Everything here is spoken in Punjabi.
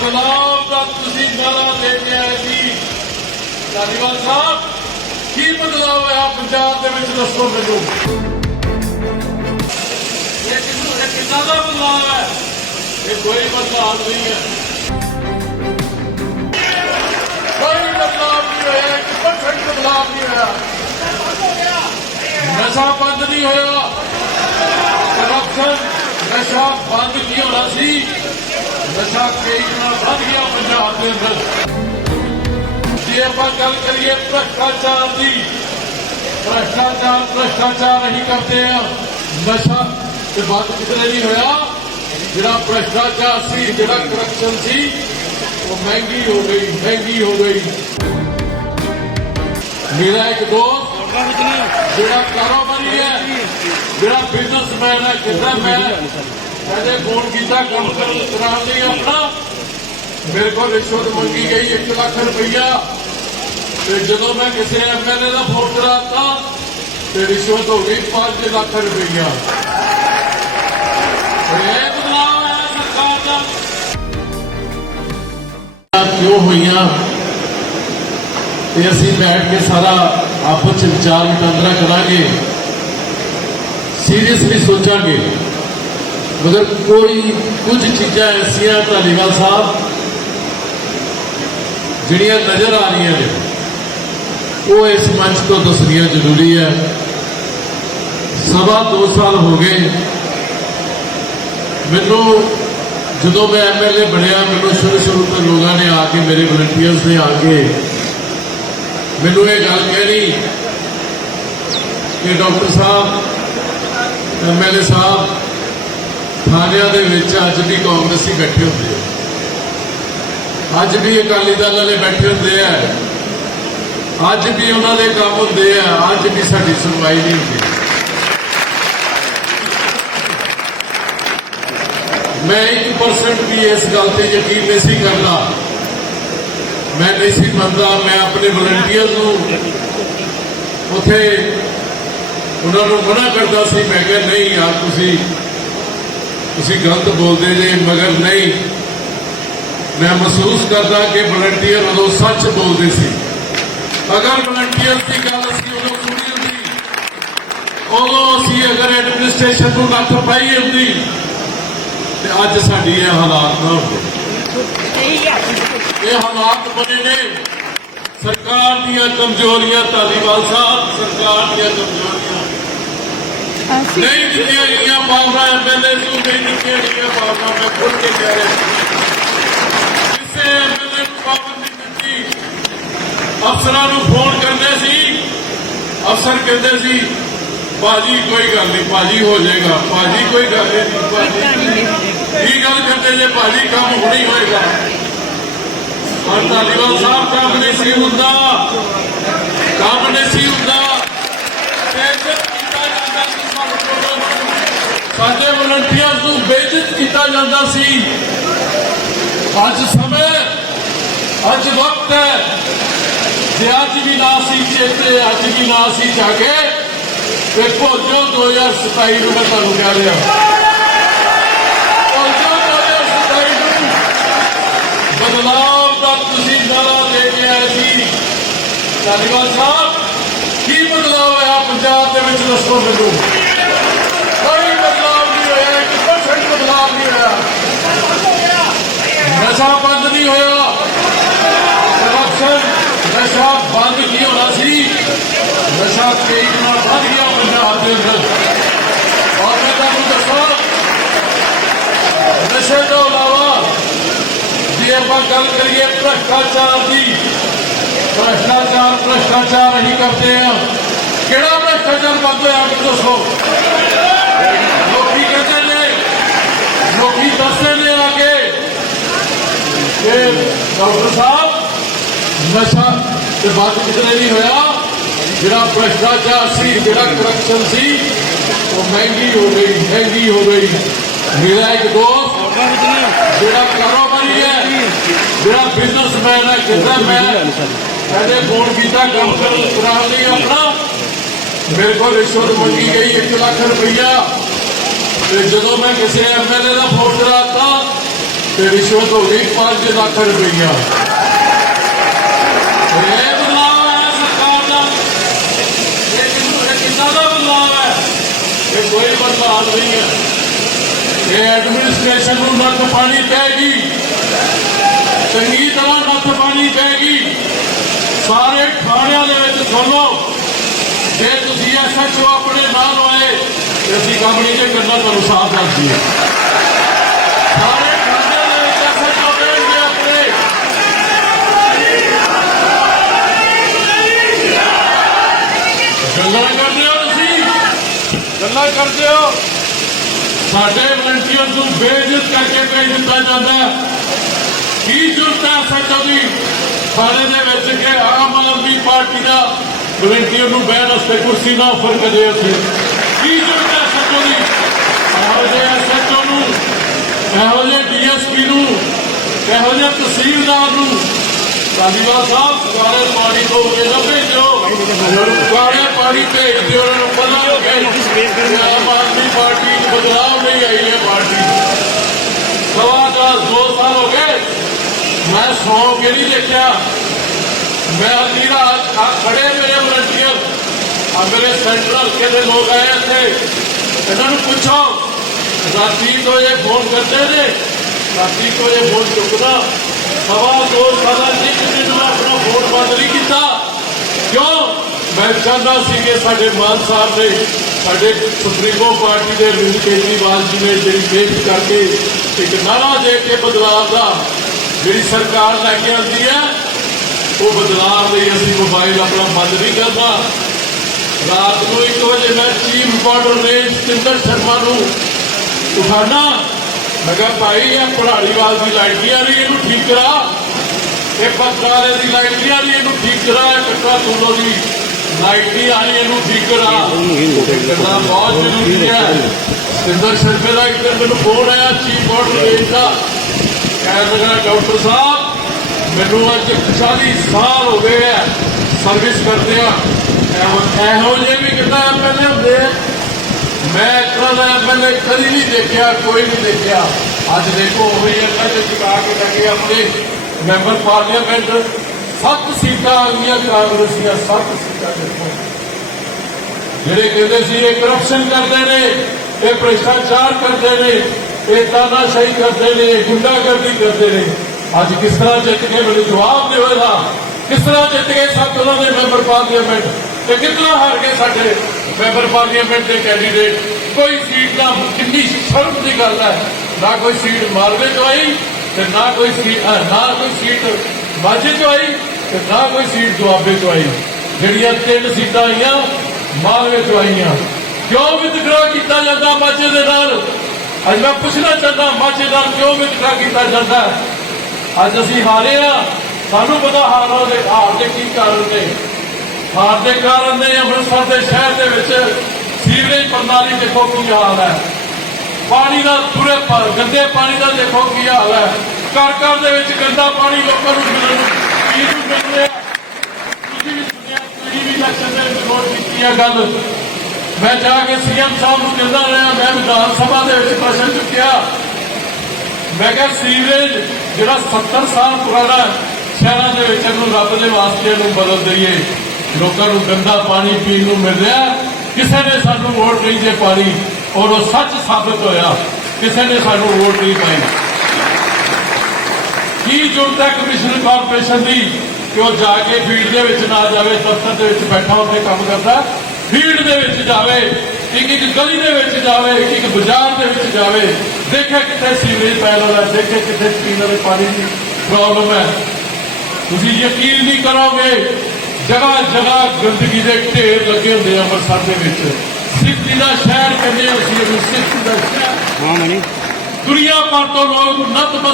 ਬਦਲਾਵ ਦਾ ਤੁਸੀਂ ਨਾਰਾ ਦੇ ਕੇ ਆਏ ਜੀ ਧਾਲੀਵਾਲ ਸਾਹਿਬ। ਕੀ ਬਦਲਾਵ ਹੋਇਆ ਪੰਜਾਬ ਦੇ ਵਿੱਚ ਦੱਸੋ ਮੈਨੂੰ। ਇਹ ਕਿੰਨਾ ਇਹ ਕਿੰਨਾ ਦਾ ਬਦਲਾਵ ਹੈ? ਇਹ ਕੋਈ ਬਦਲਾਵ ਨਹੀਂ ਹੈ। ਕੋਈ ਬਦਲਾਵ ਨਹੀਂ ਹੋਇਆ, ਇੱਕ ਪਰਸੈਂਟ ਬਦਲਾਵ ਨਹੀਂ ਹੋਇਆ। ਨਸ਼ਾ ਬੰਦ ਨਹੀਂ ਹੋਇਆ। ਕਰਪਸ਼ਨ ਨਸ਼ਾ ਬੰਦ ਕੀ ਹੋਣਾ ਸੀ? ਨਸ਼ਾ ਕਈ ਗੁਣਾ ਵੱਧ ਗਿਆ ਪੰਜਾਬ ਦੇ ਅੰਦਰ ਜੇ ਆਪਾਂ ਗੱਲ ਕਰੀਏ ਭ੍ਰਸ਼ਟਾਚਾਰ ਦੀ ਭ੍ਰਸ਼ਟਾਚਾਰ ਭ੍ਰਸ਼ਟਾਚਾਰ ਨਹੀਂ ਕਰਦੇ ਆ ਨਸ਼ਾ ਤੇ ਬੰਦ ਕਿਤੇ ਨਹੀਂ ਹੋਇਆ ਜਿਹੜਾ ਭ੍ਰਸ਼ਟਾਚਾਰ ਸੀ ਜਿਹੜਾ ਕਰਪਸ਼ਨ ਸੀ ਉਹ ਮਹਿੰਗੀ ਹੋ ਗਈ ਮਹਿੰਗੀ ਹੋ ਗਈ ਮੇਰਾ ਇੱਕ ਦੋਸਤ ਜਿਹੜਾ ਕਾਰੋਬਾਰੀ ਹੈ ਜਿਹੜਾ ਬਿਜ਼ਨਸਮੈਨ ਹੈ ਕਿਦਾਂ ਮੈਂ ਇਹਦੇ ਫੋਨ ਕੀਤਾ ਕੰਮ ਕਰਨ ਕਰਾਉਣ ਲਈ ਆਪਣਾ ਮੇਰੇ ਕੋਲ ਰਿਸ਼ਵਤ ਮੰਗੀ ਗਈ 1 ਲੱਖ ਰੁਪਈਆ ਤੇ ਜਦੋਂ ਮੈਂ ਕਿਸੇ ਐਮਐਲਏ ਦਾ ਫੋਨ ਕਰਾਤਾ ਤੇ ਰਿਸ਼ਵਤ ਹੋ ਗਈ 5 ਲੱਖ ਰੁਪਈਆ ਇਹ ਬਦਲਾਅ ਹੈ ਸਰਕਾਰ ਦਾ ਕਿਉਂ ਹੋਈਆਂ ਤੇ ਅਸੀਂ ਬੈਠ ਕੇ ਸਾਰਾ ਆਪਸ ਵਿੱਚ ਵਿਚਾਰ ਵਟਾਂਦਰਾ ਕਰਾਂਗੇ ਸੀਰੀਅਸਲੀ ਸੋਚਾਂਗੇ ਮਗਰ ਕੋਈ ਕੁਝ ਚੀਜ਼ਾਂ ਐਸੀਆਂ ਧਾਲੀਵਾਲ ਸਾਹਿਬ, ਜਿਹੜੀਆਂ ਨਜ਼ਰ ਆ ਰਹੀਆਂ ਨੇ, ਉਹ ਇਸ ਮੰਚ ਤੋਂ ਦੱਸਣੀਆਂ ਜ਼ਰੂਰੀ ਹੈ। ਸਵਾ ਦੋ ਸਾਲ ਹੋ ਗਏ। ਮੈਨੂੰ ਜਦੋਂ ਮੈਂ ਐਮਐਲਏ ਬਣਿਆ, ਮੈਨੂੰ ਸ਼ੁਰੂ ਸ਼ੁਰੂ ਤੋਂ ਲੋਕਾਂ ਨੇ ਆ ਕੇ, ਮੇਰੇ ਵਲੰਟੀਅਰਸ ਨੇ ਆ ਕੇ, ਮੈਨੂੰ ਇਹ ਗੱਲ ਕਹਿਣੀ ਕਿ ਡਾਕਟਰ ਸਾਹਿਬ ਐਮਐਲਏ ਸਾਹਿਬ ਥਾਣਿਆਂ ਦੇ ਵਿੱਚ ਅੱਜ ਵੀ ਕਾਂਗਰਸੀ ਬੈਠੇ ਹੁੰਦੇ ਆ। ਅੱਜ ਵੀ ਅਕਾਲੀ ਦਲ ਵਾਲੇ ਬੈਠੇ ਹੁੰਦੇ ਆ। ਅੱਜ ਵੀ ਉਹਨਾਂ ਦੇ ਕੰਮ ਹੁੰਦੇ ਆ। ਅੱਜ ਵੀ ਸਾਡੀ ਸੁਣਵਾਈ ਨਹੀਂ ਹੁੰਦੀ। ਮੈਂ 1% ਵੀ ਇਸ ਗੱਲ ਤੇ ਯਕੀਨ ਨਹੀਂ ਸੀ ਕਰਦਾ। ਮੈਂ ਨਹੀਂ ਸੀ ਮੰਨਦਾ। ਮੈਂ ਆਪਣੇ ਵਲੰਟੀਅਰ ਨੂੰ ਉਥੇ ਉਹਨਾਂ ਨੂੰ ਮਨਾ ਕਰਦਾ ਸੀ। ਮੈਂ ਕਿਹਾ, ਨਹੀਂ ਯਾਰ, ਤੁਸੀਂ ਤੁਸੀਂ ਗਲਤ ਬੋਲਦੇ ਜੇ ਮਗਰ ਨਹੀਂ। ਮੈਂ ਮਹਿਸੂਸ ਕਰਦਾ ਕਿ ਵਲੰਟੀਅਰ ਉਦੋਂ ਸੱਚ ਬੋਲਦੇ ਸੀ। ਅਗਰ ਵਲੰਟੀਅਰ ਦੀ ਗੱਲ ਅਸੀਂ ਉਦੋਂ ਸੁਣੀ ਹੁੰਦੀ ਉਦੋਂ ਅਸੀਂ ਅਗਰ ਐਡਮਿਨਿਸਟ੍ਰੇਸ਼ਨ ਨੂੰ ਨੱਥ ਪਾਈ ਹੁੰਦੀ ਤੇ ਅੱਜ ਸਾਡੀ ਇਹ ਹਾਲਾਤ ਨਾ ਹੁੰਦੇ। ਇਹ ਹਾਲਾਤ ਬਣੇ ਨੇ। ਸਰਕਾਰ ਦੀਆਂ ਕਮਜ਼ੋਰੀਆਂ ਧਾਲੀਵਾਲ ਸਾਹਿਬ ਸਰਕਾਰ ਦੀਆਂ ਕਮਜ਼ੋਰੀਆਂ। ਨਹੀਂ ਦਿੱਤੀਆਂ ਗਈਆਂ ਪਾਵਰਾਂ ਐਮਐਲਏ ਨੂੰ ਨਹੀਂ ਦਿੱਤੀਆਂ ਗਈਆਂ ਪਾਵਰਾਂ ਮੈਂ ਖੁੱਲ ਕੇ ਕਹਿ ਰਿਹਾ। ਕਿਸੇ ਐਮਐਲਏ ਨੂੰ ਪਾਵਰ ਨਹੀਂ ਦਿੱਤੀ ਅਫਸਰਾਂ ਨੂੰ ਫੋਨ ਕਰਦੇ ਸੀ। ਅਫਸਰ ਕਹਿੰਦੇ ਸੀ ਬਾਜੀ ਕੋਈ ਗੱਲ ਨਹੀਂ ਬਾਜੀ ਹੋ ਜਾਏਗਾ। ਬਾਜੀ ਕੋਈ ਗੱਲ ਨਹੀਂ ਬਾਜੀ ਕੀ ਗੱਲ ਕਰਦੇ ਜੇ ਬਾਜੀ ਕੰਮ ਹੁਣੀ ਹੋਏਗਾ? ਪਰ ਧਾਲੀਵਾਲ ਸਾਹਿਬ ਕੰਮ ਨਹੀਂ ਸੀ ਹੁੰਦਾ ਕੰਮ ਨਹੀਂ ਸੀ ਹੁੰਦਾ ਬੇਇੱਜ਼ਤ ਕੀਤਾ ਜਾਂਦਾ ਸੀ ਸਾਡੇ ਕੋਲੋਂ। ਸਾਡੇ ਵਲੰਟੀਅਰਸ ਨੂੰ ਬੇਇੱਜ਼ਤ ਕੀਤਾ ਜਾਂਦਾ ਸੀ। ਅੱਜ ਸਮੇਂ, ਅੱਜ ਵਕਤ ਹੈ। ਜੇ ਅੱਜ ਵੀ ਨਾ ਸੀ ਚੇਤੇ, ਅੱਜ ਵੀ ਨਾ ਸੀ ਜਾਗੇ, ਤੇ ਭੋਜੋ 2027 ਨੂੰ ਮੈਂ ਤੁਹਾਨੂੰ ਕਹਿ ਰਿਹਾ। ਭੋਜੋ 2027 ਨੂੰ ਬਦਲਾਵ ਦਾ ਤੁਸੀਂ ਨਾਰਾ ਦੇ ਕੇ ਆਏ ਸੀ। ਧਾਲੀਵਾਲ ਸਾਹਿਬ। ਕੀ ਬਦਲਾਵ ਹੋਇਆ ਪੰਜਾਬ ਦੇ ਵਿੱਚ ਦੱਸੋ ਮੈਨੂੰ ਕੋਈ ਬਦਲਾਵ ਨਹੀਂ ਹੋਇਆ ਇੱਕ ਪਰਸੈਂਟ ਬਦਲਾਵ ਨਹੀਂ ਹੋਇਆ ਨਸ਼ਾ ਬੰਦ ਨਹੀਂ ਹੋਇਆ। ਕਰਪਸ਼ਨ ਨਸ਼ਾ ਬੰਦ ਕੀ ਹੋਣਾ ਸੀ? ਨਸ਼ਾ ਕਈ ਗੁਣਾ ਵੱਧ ਗਿਆ ਪੰਜਾਬ ਦੇ ਅੰਦਰ। ਔਰ ਮੈਂ ਤੁਹਾਨੂੰ ਦੱਸਾਂ? ਨਸ਼ੇ ਤੋਂ ਇਲਾਵਾ ਜੇ ਆਪਾਂ ਗੱਲ ਕਰੀਏ ਭ੍ਰਸ਼ਟਾਚਾਰ ਦੀ, ਭ੍ਰਸ਼ਟਾਚਾਰ ਭ੍ਰਸ਼ਟਾਚਾਰ ਨਹੀਂ ਕਰਦੇ ਆ ਕਿਹੜਾ ਭ੍ਰਸ਼ਟਾਚਾਰ ਬੰਦ ਹੋਇਆ ਮੈਨੂੰ ਦੱਸੋ? ਲੋਕੀ ਕਹਿੰਦੇ ਨੇ ਲੋਕੀ ਦੱਸਦੇ ਨੇ ਆ ਕੇ ਕਿ ਡਾਕਟਰ ਸਾਹਿਬ, ਨਸ਼ਾ ਤੇ ਬੰਦ ਕਿਤੇ ਨਹੀਂ ਹੋਇਆ, ਜਿਹੜਾ ਭ੍ਰਿਸ਼ਟਾਚਾਰ ਸੀ, ਜਿਹੜਾ ਕਰਪਸ਼ਨ ਸੀ, ਉਹ ਮਹਿੰਗੀ ਹੋ ਗਈ, ਮਹਿੰਗੀ ਹੋ ਗਈ। ਮੇਰਾ ਇੱਕ ਦੋਸਤ ਜਿਹੜਾ ਕਾਰੋਬਾਰੀ ਹੈ, ਜਿਹੜਾ ਬਿਜ਼ਨਸਮੈਨ ਹੈ ਕਿਦਾਂ ਮੈਂ ਇਹਦੇ ਫੋਨ ਕੀਤਾ ਕੰਮ ਕਰਾਉਣ ਲਈ ਆਪਣਾ ਮੇਰੇ ਕੋਲ ਰਿਸ਼ਵਤ ਮੰਗੀ ਗਈ 1 ਲੱਖ ਰੁਪਈਆ। ਤੇ ਜਦੋਂ ਮੈਂ ਕਿਸੇ ਐਮਐਲਏ ਦਾ ਫੋਨ ਕਰਾਤਾ ਤੇ ਰਿਸ਼ਵਤ ਹੋ ਗਈ 5 ਲੱਖ ਰੁਪਈਆ। ਇਹ ਬਦਲਾਅ ਹੈ ਸਰਕਾਰ ਦਾ। ਇਹ ਕਿੰਨਾ- ਦਾ ਬਦਲਾਅ ਹੈ? ਇਹ ਕੋਈ ਬਦਲਾਅ ਨਹੀਂ ਹੈ। ਇਹ ਐਡਮਿਨਿਸਟ੍ਰੇਸ਼ਨ ਨੂੰ ਨੱਥ ਪਾਣੀ ਪਏਗੀ। ਚੰਗੀ ਤਰ੍ਹਾਂ ਨੱਥ ਪਾਣੀ ਪਏਗੀ। ਸਾਰੇ ਥਾਣਿਆਂ ਦੇ ਵਿੱਚ ਸੁਣ ਜੇ ਤੁਸੀਂ ਐਸਐਚਓ ਆਪਣੇ ਨਾਲ ਹੋਏ ਤੇ ਅਸੀਂ ਕੰਮ ਨਹੀਂ ਜੇ ਕਰਨਾ ਤੁਹਾਨੂੰ ਸਾਫ਼ ਦੱਸ ਦਈਏ। ਸਾਰੇ ਥਾਣਿਆਂ ਦੇ ਵਿੱਚ ਐਸਐਚਓ ਬੈਠਦੇ ਆਪਣੇ ਗੱਲਾਂ ਕਰਦੇ ਹੋ ਤੁਸੀਂ ਗੱਲਾਂ ਕਰਦੇ ਹੋ। ਸਾਡੇ ਵਲੰਟੀਅਰ ਨੂੰ ਬੇਇੱਜ਼ਤ ਕਰਕੇ ਭੇਜ ਦਿੱਤਾ ਜਾਂਦਾ ਕੀ ਜ਼ਰੂਰਤ ਹੈ ਸੱਚੋ ਦੀ ਸਾਰੇ ਦੇ ਵਿੱਚ ਕਿ ਆਮ ਆਦਮੀ ਪਾਰਟੀ ਦਾ ਵਲੰਟੀਅਰ ਨੂੰ ਬਹਿਣ ਵਾਸਤੇ ਕੁਰਸੀ ਨਾ ਆਫਰ ਕਰੇ ਉੱਥੇ ਕੀ ਜ਼ਰੂਰਤ ਹੈ ਸੱਚੋ ਦੀ ਇਹੋ ਜਿਹੇ ਸੱਚੋ ਨੂੰ, ਇਹੋ ਜਿਹੇ ਡੀਐਸਪੀ ਨੂੰ, ਇਹੋ ਜਿਹੇ ਤਹਿਸੀਲਦਾਰ ਨੂੰ ਧਾਲੀਵਾਲ ਸਾਹਿਬ ਸਾਰੇ ਪਾਣੀ ਤੋਂ ਇਹ ਨਾ ਭੇਜੋ। ਸਾਰੇ ਪਾਣੀ ਭੇਜ ਉਹਨਾਂ ਨੂੰ ਪਤਾ ਆਮ ਆਦਮੀ ਪਾਰਟੀ ਨੂੰ ਬਦਲਾਅ ਨਹੀਂ ਆਈ ਹੈ ਪਾਰਟੀ ਸਵਾ ਦਾ ਦੋ ਸਾਲ ਹੋ ਗਏ, ਮੈਂ ਸੌ ਕੇ ਨਹੀਂ ਦੇਖਿਆ। ਮੈਂ ਅੱਧੀ ਆ ਖੜੇ ਮੇਰੇ ਵਲੰਟੀਅਰ ਆ ਮੇਰੇ ਸੈਂਟਰ ਹਲਕੇ ਦੇ ਲੋਕ ਆਏ ਇੱਥੇ। ਇਹਨਾਂ ਨੂੰ ਪੁੱਛੋ, ਰਾਤੀ ਤੋਂ ਇਹ ਫੋਨ ਕਰਦੇ ਨੇ, ਰਾਤੀ ਤੋਂ ਇਹ ਫੋਨ ਚੁੱਕਦਾ। ਸਵਾ ਦੋ ਸਾਲਾਂ ਦੀ ਕਿਸੇ ਨੂੰ ਆਪਣਾ ਫੋਨ ਬੰਦ ਨਹੀਂ ਕੀਤਾ ਕਿਉਂ ਮੈਂ ਚਾਹੁੰਦਾ ਸੀ ਕਿ ਸਾਡੇ ਮਾਨ ਸਾਹਿਬ ਨੇ ਸਾਡੇ ਸੁਪਰੀਮੋ ਪਾਰਟੀ ਦੇ ਅਰਵਿੰਦ ਕੇਜਰੀਵਾਲ ਜੀ ਨੇ ਜਿਹੜੀ ਪੇਸ਼ ਕਰਕੇ ਇੱਕ ਨਾਰਾ ਦੇ ਕੇ ਬਦਲਾਅ ਦਾ ਜਿਹੜੀ ਸਰਕਾਰ ਲੈ ਕੇ ਆਉਂਦੀ ਹੈ, ਉਹ ਬਦਲਾਅ ਲਈ ਅਸੀਂ ਮੋਬਾਈਲ ਆਪਣਾ ਬੰਦ ਨਹੀਂ ਕਰਦਾ। ਰਾਤ ਨੂੰ 1 ਵਜੇ ਮੈਂ ਚੀਫ ਰਿਪੋਰਟਰ ਨੇ ਸਤਿੰਦਰ ਸ਼ਰਮਾ ਨੂੰ ਉਠਾਣਾ ਮੈਂ ਕਿਹਾ, ਭਾਈ, ਇਹ ਪੜਾੜੀਵਾਲ ਦੀ ਲਾਈਟੀਆਂ ਨਹੀਂ, ਇਹਨੂੰ ਠੀਕ ਕਰਾ। ਇਹ ਪੱਤਰਾਲੇ ਦੀ ਲਾਈਟੀਆਂ ਨਹੀਂ, ਇਹਨੂੰ ਠੀਕ ਕਰਾ। ਇਹ ਕੱਟਾ ਤੁਲੋ ਦੀ ਲਾਈਟੀ ਆਈ ਇਹਨੂੰ ਠੀਕ ਕਰਾ। ਕਰਨਾ ਬਹੁਤ ਜ਼ਰੂਰੀ ਹੈ। ਸਤਿੰਦਰ ਸ਼ਰਮੇ ਦਾ ਇੱਕ ਮੈਨੂੰ ਫੋਨ ਆਇਆ ਚੀਫ ਰਿਪੋਰਟਰ ਦਾ ਕਹਿਣ ਲੱਗਾ, ਡਾਕਟਰ ਸਾਹਿਬ, ਮੈਨੂੰ ਅੱਜ 40 ਸਾਲ ਹੋ ਗਏ ਹੈ ਸਰਵਿਸ ਕਰਦੇ ਆ ਇਹੋ ਇਹੋ ਜਿਹੇ ਵੀ ਕਿੰਨਾ ਐਮਐਲਏ ਹੁੰਦੇ ਆ? ਮੈਂ ਇਸ ਤਰ੍ਹਾਂ ਦਾ ਐਮਐਲਏ ਕਦੀ ਨਹੀਂ ਦੇਖਿਆ, ਕੋਈ ਨਹੀਂ ਦੇਖਿਆ। ਅੱਜ ਦੇਖੋ, ਉਹ ਹੀ ਐਮਐਲਏ ਚੁਕਾ ਕੇ ਲੱਗੇ ਆਪਣੇ ਮੈਂਬਰ ਪਾਰਲੀਮੈਂਟ ਸੱਤ ਸੀਟਾਂ ਆ ਗਈਆਂ ਕਾਂਗਰਸੀਆਂ ਸੱਤ ਸੀਟਾਂ ਦੇਖੋ। ਜਿਹੜੇ ਕਹਿੰਦੇ ਸੀ ਇਹ ਕਰਪਸ਼ਨ ਕਰਦੇ ਨੇ, ਇਹ ਭ੍ਰਿਸ਼ਟਾਚਾਰ ਕਰਦੇ ਨੇ, ਇਹ ਤਾਨਾਸ਼ਾਹੀ ਕਰਦੇ ਨੇ, ਇਹ ਗੁੰਡਾਗਰਦੀ ਕਰਦੇ ਨੇ। ਅੱਜ ਕਿਸ ਤਰ੍ਹਾਂ ਜਿੱਤ ਕੇ ਮੈਨੂੰ ਜਵਾਬ ਦਿਓ ਕਿਸ ਤਰ੍ਹਾਂ ਜਿੱਤ ਗਏ ਸੱਤ ਉਹਨਾਂ ਦੇ ਮੈਂਬਰ ਪਾਰਲੀਮੈਂਟ ਤੇ ਕਿਤਨਾ ਹਾਰ ਗਏ ਸਾਡੇ ਮੈਂਬਰ ਪਾਰਲੀਮੈਂਟ ਦੇ ਕੈਂਡੀਡੇਟ ਕੋਈ ਸੀਟ ਦਾ ਕਿੰਨੀ ਸ਼ਰਮ ਦੀ ਗੱਲ ਹੈ। ਨਾ ਕੋਈ ਸੀਟ ਮਾਲਵੇ ਤੋਂ ਆਈ ਤੇ ਨਾ ਕੋਈ ਸੀਟ ਨਾ ਕੋਈ ਸੀਟ ਮਾਝੇ ਤੋਂ ਆਈ। ਤੇ ਨਾ ਕੋਈ ਸੀਟ ਦੁਆਬੇ ਤੋਂ ਆਈ। ਜਿਹੜੀਆਂ ਤਿੰਨ ਸੀਟਾਂ ਆਈਆਂ ਮਾਲਵੇ ਤੋਂ ਆਈਆਂ। ਕਿਉਂ ਵਿਤਕਰਾ ਕੀਤਾ ਜਾਂਦਾ ਮਾਝੇ ਦੇ ਨਾਲ? ਅੱਜ ਮੈਂ ਪੁੱਛਣਾ ਚਾਹੁੰਦਾ, ਮਾਝੇ ਨਾਲ ਕਿਉਂ ਵਿਤਕਰਾ ਕੀਤਾ ਜਾਂਦਾ? ਅੱਜ ਅਸੀਂ ਹਾਰੇ ਆ। ਸਾਨੂੰ ਪਤਾ ਹਾਰਾਂ ਦੇ, ਹਾਰ ਦੇ ਕੀ ਕਾਰਨ ਨੇ। ਹਾਰ ਦੇ ਕਾਰਨ ਨੇ ਅੰਮ੍ਰਿਤਸਰ ਦੇ ਸ਼ਹਿਰ ਦੇ ਵਿੱਚ ਸੀਵਰੇਜ ਪ੍ਰਣਾਲੀ ਦੇਖੋ ਕੀ ਹਾਲ ਹੈ। ਪਾਣੀ ਦਾ ਪੂਰੇ ਪਰ ਗੰਦੇ ਪਾਣੀ ਦਾ ਦੇਖੋ ਕੀ ਹਾਲ ਹੈ। ਘਰ ਘਰ ਦੇ ਵਿੱਚ ਗੰਦਾ ਪਾਣੀ ਲੋਕਾਂ ਨੂੰ ਮਿਲਣ ਨੂੰ ਪੀਣ ਨੂੰ ਮਿਲ ਤੁਸੀਂ ਵੀ ਸੁਣਿਆ ਤੁਸੀਂ ਵੀ ਇਲੈਕਸ਼ਨ ਦੇ ਵਿੱਚ ਕੀਤੀ ਹੈ ਗੱਲ ਮੈਂ ਜਾ ਕੇ ਸੀਐਮ ਸਾਹਿਬ ਨੂੰ ਕਹਿੰਦਾ ਰਿਹਾ ਮੈਂ ਵਿਧਾਨ ਸਭਾ ਦੇ ਵਿੱਚ ਪ੍ਰਸ਼ਨ ਚੁੱਕਿਆ। ਮੈਂ ਕਿਹਾ ਸੀਵਰੇਜ ਜਿਹੜਾ 70 ਸਾਲ ਪੁਰਾਣਾ ਸ਼ਹਿਰਾਂ ਦੇ ਵਿੱਚ ਇਹਨੂੰ ਰੱਬ ਦੇ ਵਾਸਤੇ ਨੂੰ ਬਦਲ ਦਈਏ ਲੋਕਾਂ ਨੂੰ ਗੰਦਾ ਪਾਣੀ ਪੀਣ ਨੂੰ ਮਿਲ ਰਿਹਾ ਕਿਸੇ ਨੇ ਸਾਨੂੰ ਵੋਟ ਨਹੀਂ ਜੇ ਪਾਣੀ ਔਰ ਉਹ ਸੱਚ ਸਾਬਤ ਹੋਇਆ ਕਿਸੇ ਨੇ ਸਾਨੂੰ ਵੋਟ ਨਹੀਂ ਪਾਈ। ਕੀ ਜ਼ਰੂਰਤ ਹੈ ਕਮਿਸ਼ਨ ਕਾਰਪੋਰੇਸ਼ਨ ਦੀ ਕਿ ਉਹ ਜਾ ਕੇ ਫੀਲਡ ਦੇ ਵਿੱਚ ਨਾ ਜਾਵੇ ਦਫ਼ਤਰ ਦੇ ਵਿੱਚ ਬੈਠਾ ਉੱਥੇ ਕੰਮ ਕਰਦਾ ਫੀਲਡ ਦੇ ਵਿੱਚ ਜਾਵੇ ਇੱਕ ਇੱਕ ਗਲੀ ਦੇ ਵਿੱਚ ਜਾਵੇ ਇੱਕ ਇੱਕ ਬਾਜ਼ਾਰ ਦੇ ਵਿੱਚ ਜਾਵੇ ਦੇਖੇ ਕਿੱਥੇ ਸੀਵਰੇਜ ਪੈਲ ਵਾਲਾ ਦੇਖੇ ਕਿੱਥੇ ਪੀਣ ਵਾਲੇ ਪਾਣੀ ਦੀ ਪ੍ਰੋਬਲਮ ਹੈ। ਤੁਸੀਂ ਯਕੀਨ ਨਹੀਂ ਕਰੋਗੇ ਜਗ੍ਹਾ ਜਗ੍ਹਾ ਗੰਦਗੀ ਦੇ ਢੇਰ ਲੱਗੇ ਹੁੰਦੇ ਆ ਅੰਮ੍ਰਿਤਸਰ ਦੇ ਵਿੱਚ। ਸਿੱਧੀ ਦਾ ਸ਼ਹਿਰ ਕਹਿੰਦੇ ਅਸੀਂ ਸਿੱਧੀ ਦਾ ਸ਼ਹਿਰ। ਹਾਂ ਮਣੀ ਦੁਨੀਆ ਭਰ ਤੋਂ ਲੋਕ ਨਤਮਸਤਕ